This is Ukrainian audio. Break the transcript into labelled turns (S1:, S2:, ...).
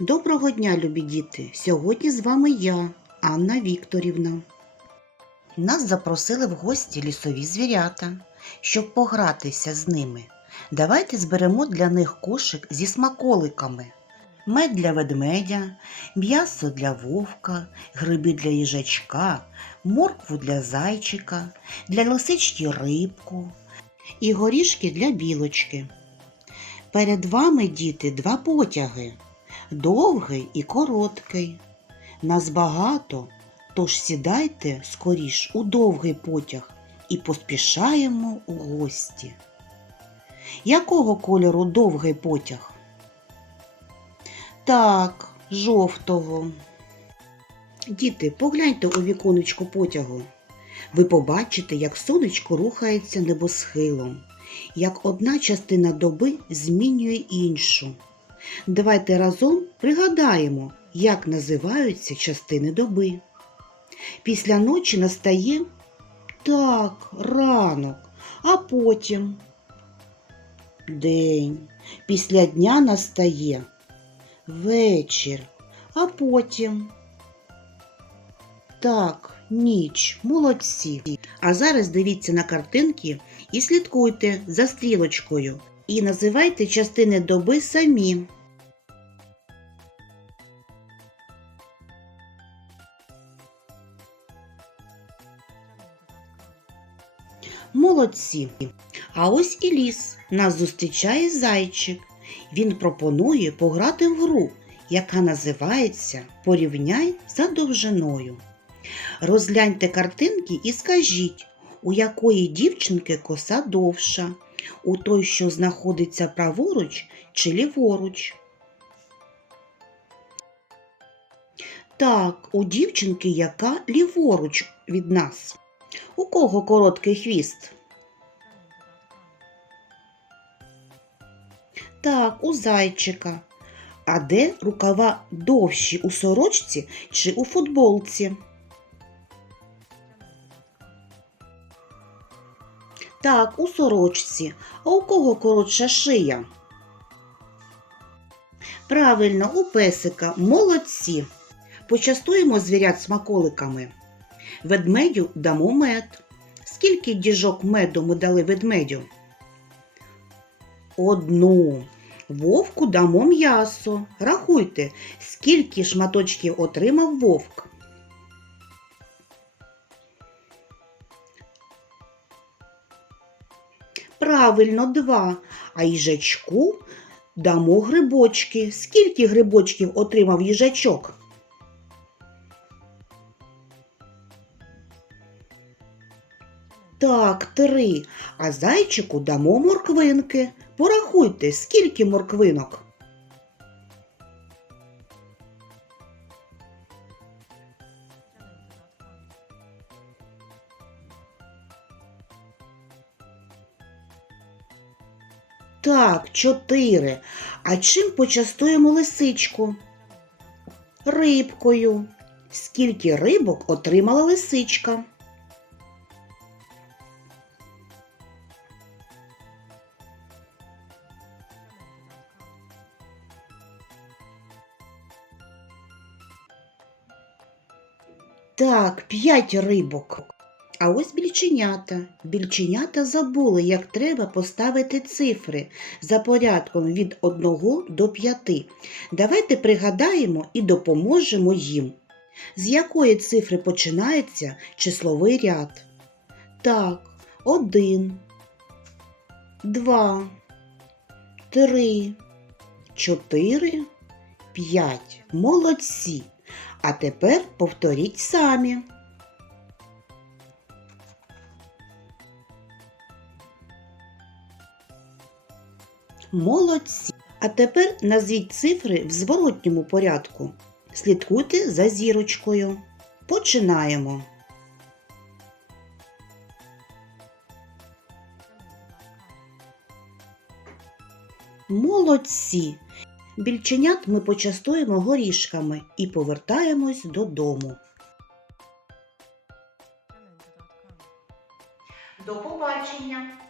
S1: Доброго дня, любі діти! Сьогодні з вами я, Анна Вікторівна. Нас запросили в гості лісові звірята, щоб погратися з ними. Давайте зберемо для них кошик зі смаколиками. Мед для ведмедя, м'ясо для вовка, гриби для їжачка, моркву для зайчика, для лисички рибку і горішки для білочки. Перед вами, діти, два потяги довгий і короткий. Нас багато, тож сідайте скоріш у довгий потяг і поспішаємо у гості. Якого кольору довгий потяг? Так, жовтого. Діти, погляньте у віконечко потягу. Ви побачите, як сонечко рухається небосхилом, як одна частина доби змінює іншу. Давайте разом пригадаємо, як називаються частини доби. Після ночі настає так, ранок, а потім день. Після дня настає вечір, а потім так, ніч, молодці. А зараз дивіться на картинки і слідкуйте за стрілочкою. І називайте частини доби самі. Молодці. А ось і ліс. Нас зустрічає зайчик. Він пропонує пограти в гру, яка називається Порівняй за довжиною. Розгляньте картинки і скажіть, у якої дівчинки коса довша, у той, що знаходиться праворуч чи ліворуч. Так, у дівчинки, яка ліворуч від нас. У кого короткий хвіст? Так, у зайчика. А де рукава довші у сорочці чи у футболці? Так, у сорочці. А у кого коротша шия? Правильно, у песика. Молодці. Почастуємо звірят смаколиками. Ведмедю дамо мед. Скільки діжок меду ми дали ведмедю? Одну. Вовку дамо м'ясо. Рахуйте, скільки шматочків отримав вовк. Правильно, два. А їжачку дамо грибочки. Скільки грибочків отримав їжачок? Так, три. А зайчику дамо морквинки. Порахуйте, скільки морквинок. Так, чотири. А чим почастуємо лисичку? Рибкою. Скільки рибок отримала лисичка? Так, п'ять рибок. А ось більченята. Більченята забули, як треба поставити цифри за порядком від 1 до 5. Давайте пригадаємо і допоможемо їм. З якої цифри починається числовий ряд? Так, 1, 2, 3, 4, 5. Молодці. А тепер повторіть самі. Молодці. А тепер назвіть цифри в зворотньому порядку. Слідкуйте за зірочкою. Починаємо. Молодці. Більченят ми почастуємо горішками і повертаємось додому. До побачення!